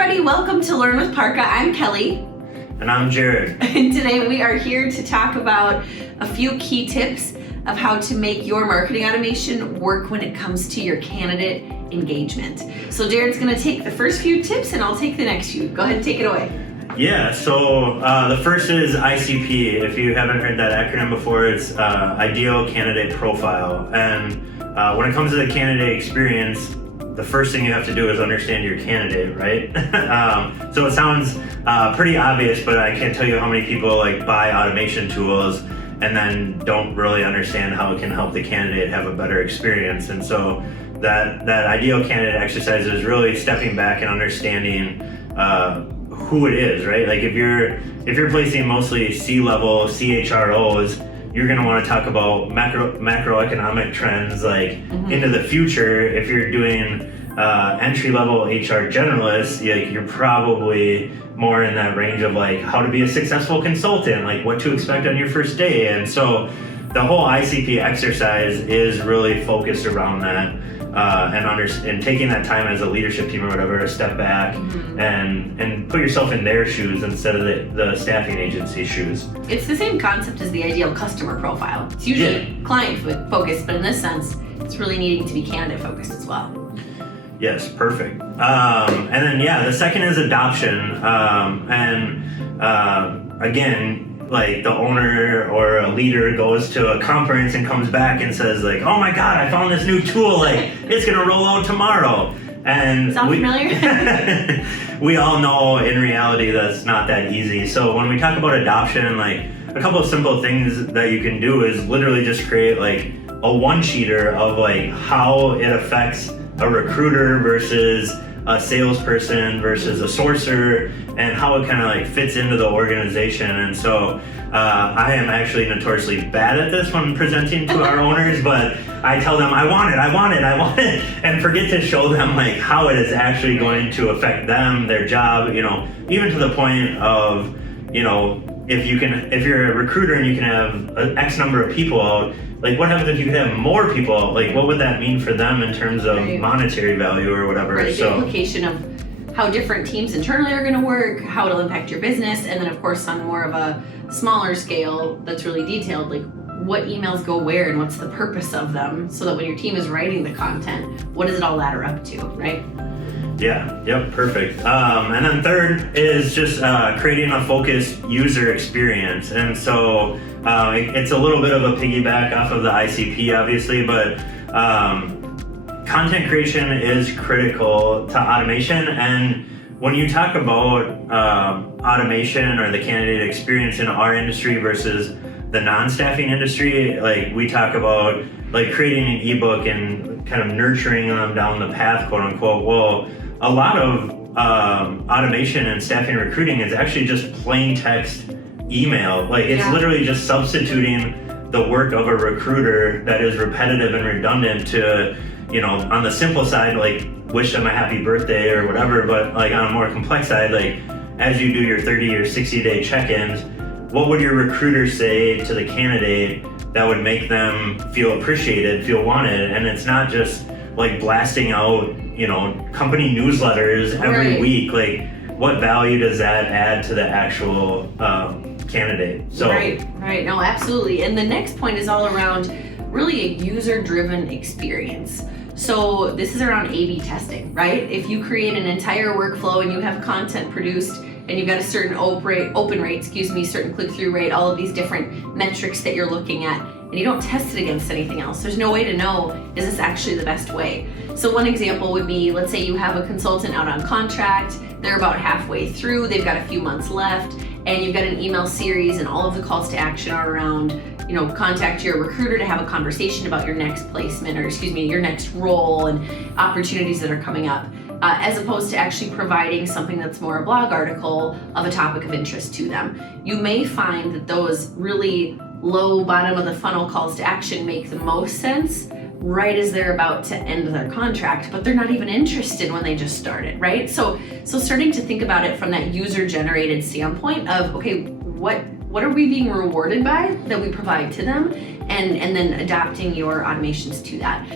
everybody, welcome to Learn with Parqa. I'm Kelli. And I'm Jared. And today we are here to talk about a few key tips of how to make your marketing automation work when it comes to your candidate engagement. So Jared's gonna take the first few tips and I'll take the next few. Go ahead and take it away. Yeah, so the first is ICP. If you haven't heard that acronym before, it's Ideal Candidate Profile. And when it comes to the candidate experience, the first thing you have to do is understand your candidate, right? So it sounds pretty obvious, but I can't tell you how many people buy automation tools and then don't really understand how it can help the candidate have a better experience. And so that ideal candidate exercise is really stepping back and understanding who it is, right? Like if you're placing mostly C-level CHROs, you're going to want to talk about macroeconomic trends into the future. If you're doing entry-level HR generalists, you're probably more in that range of how to be a successful consultant, what to expect on your first day. And so the whole ICP exercise is really focused around that and taking that time as a leadership team or whatever, a step back and put yourself in their shoes instead of the staffing agency shoes. It's the same concept as the ideal customer profile. It's usually client focused, but in this sense, it's really needing to be candidate focused as well. Yes, perfect. And then, the second is adoption. Again, the owner or a leader goes to a conference and comes back and says oh my God, I found this new tool, it's gonna roll out tomorrow. And sound familiar? We all know in reality that's not that easy. So when we talk about adoption, a couple of simple things that you can do is literally just create a one-sheeter of how it affects a recruiter versus a salesperson versus a sourcer, and how it kind of fits into the organization. And so I am actually notoriously bad at this when presenting to our owners, but I tell them I want it, and forget to show them how it is actually going to affect them, their job, even to the point of, if you're a recruiter and you can have an X number of people out, what happens if you could have more people out? What would that mean for them in terms of monetary value or whatever? Right, the implication of how different teams internally are going to work, how it'll impact your business, and then of course on more of a smaller scale that's really detailed, what emails go where and what's the purpose of them, so that when your team is writing the content, what does it all ladder up to, right? Yeah, yep, perfect. And then third is just creating a focused user experience. And so it's a little bit of a piggyback off of the ICP, obviously, but content creation is critical to automation. And when you talk about automation or the candidate experience in our industry versus the non-staffing industry, we talk about creating an ebook and kind of nurturing them down the path, quote unquote. Well, a lot of automation and staffing recruiting is actually just plain text email. It's literally just substituting the work of a recruiter that is repetitive and redundant to, on the simple side, wish them a happy birthday or whatever, but on a more complex side, as you do your 30 or 60-day check-ins, what would your recruiter say to the candidate that would make them feel appreciated, feel wanted? And it's not just blasting out, company newsletters every week. What value does that add to the actual candidate? So Right. No, absolutely. And the next point is all around really a user-driven experience. So this is around A/B testing, right? If you create an entire workflow and you have content produced and you've got a certain open rate, certain click-through rate, all of these different metrics that you're looking at, and you don't test it against anything else, there's no way to know, is this actually the best way? So one example would be, let's say you have a consultant out on contract, they're about halfway through, they've got a few months left, and you've got an email series and all of the calls to action are around, contact your recruiter to have a conversation about your next placement, or your next role and opportunities that are coming up. As opposed to actually providing something that's more a blog article of a topic of interest to them. You may find that those really low bottom of the funnel calls to action make the most sense right as they're about to end their contract, but they're not even interested when they just started, right? So starting to think about it from that user-generated standpoint of, okay, what are we being rewarded by that we provide to them, and then adapting your automations to that.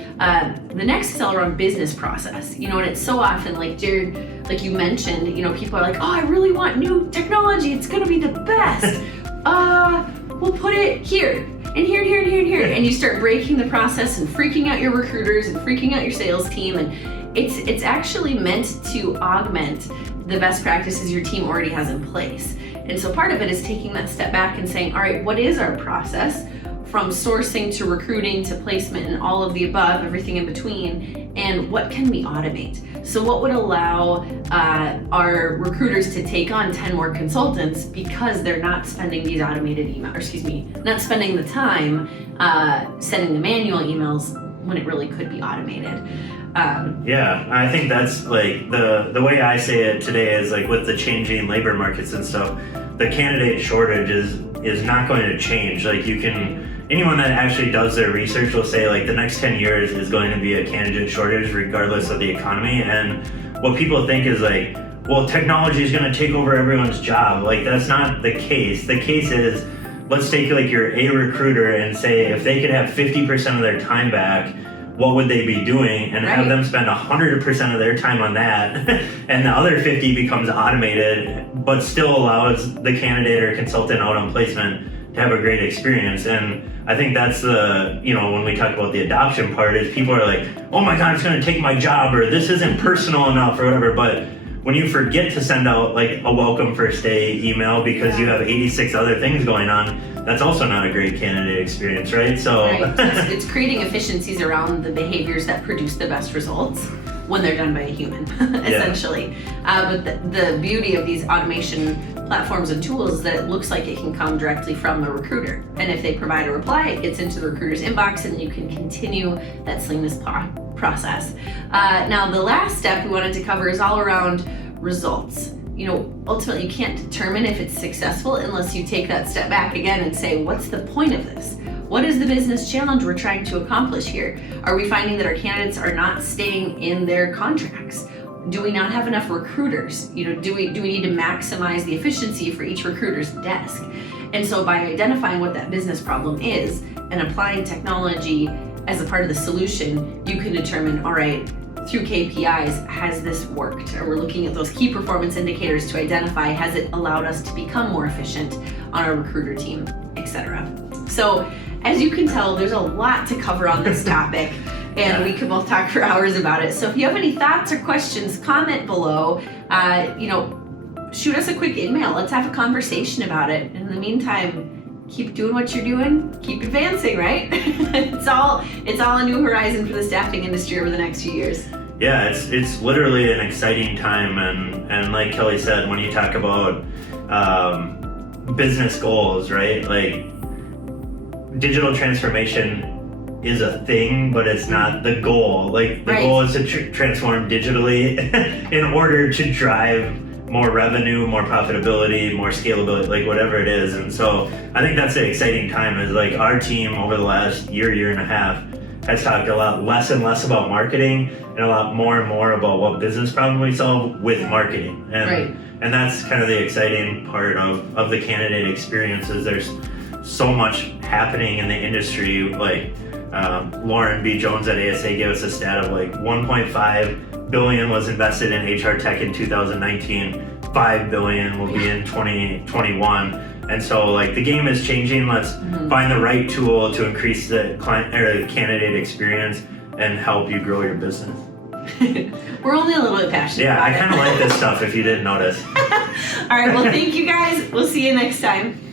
The next is all around business process, and it's so often, like Jared like you mentioned, people are like, oh, I really want new technology. It's going to be the best. We'll put it here and here and here and here and here. And you start breaking the process and freaking out your recruiters and freaking out your sales team. And it's actually meant to augment the best practices your team already has in place. And so part of it is taking that step back and saying, all right, what is our process from sourcing to recruiting to placement and all of the above, everything in between, and what can we automate? So what would allow our recruiters to take on 10 more consultants because they're not spending these automated emails, not spending the time sending the manual emails when it really could be automated. Yeah, I think that's like the way I say it today is like with the changing labor markets and stuff, the candidate shortage is not going to change. Like anyone that actually does their research will say like the next 10 years is going to be a candidate shortage regardless of the economy. And what people think is like, well, technology is going to take over everyone's job. Like that's not the case. The case is, let's take like your A recruiter and say if they could have 50% of their time back, what would they be doing, and have them spend 100% of their time on that, and the other 50 becomes automated, but still allows the candidate or consultant out on placement to have a great experience. And I think that's when we talk about the adoption part, is people are like, oh my God, it's going to take my job, or this isn't personal enough, or whatever. But when you forget to send out like a welcome first day email because you have 86 other things going on, that's also not a great candidate experience, right? So it's creating efficiencies around the behaviors that produce the best results when they're done by a human, essentially. But the beauty of these automation platforms and tools is that it looks like it can come directly from the recruiter. And if they provide a reply, it gets into the recruiter's inbox and you can continue that seamless process. Now, the last step we wanted to cover is all around results. Ultimately you can't determine if it's successful unless you take that step back again and say, what's the point of this? What is the business challenge we're trying to accomplish here? Are we finding that our candidates are not staying in their contracts? Do we not have enough recruiters? Do we need to maximize the efficiency for each recruiter's desk? And so by identifying what that business problem is and applying technology as a part of the solution, you can determine, all right, through KPIs, has this worked? Or we're looking at those key performance indicators to identify, has it allowed us to become more efficient on our recruiter team, etc. So as you can tell, there's a lot to cover on this topic, and we could both talk for hours about it. So if you have any thoughts or questions, comment below. Shoot us a quick email. Let's have a conversation about it. In the meantime, keep doing what you're doing, keep advancing, right? It's all a new horizon for the staffing industry over the next few years. Yeah, it's literally an exciting time, and like Kelly said, when you talk about business goals, right? Like digital transformation is a thing, but it's not the goal. Like the goal is to transform digitally in order to drive more revenue, more profitability, more scalability, like whatever it is. And so I think that's the exciting time, is like our team over the last year and a half has talked a lot less and less about marketing and a lot more and more about what business problem we solve with marketing. And that's kind of the exciting part of the candidate experiences. There's so much happening in the industry. Like Lauren B. Jones at ASA gave us a stat of like 1.5 billion was invested in HR tech in 2019. 5 billion will be in 2021. And so like the game is changing. Let's find the right tool to increase the client or the candidate experience and help you grow your business. We're only a little bit passionate about I kind of like this stuff if you didn't notice. All right, well, thank you guys. We'll see you next time.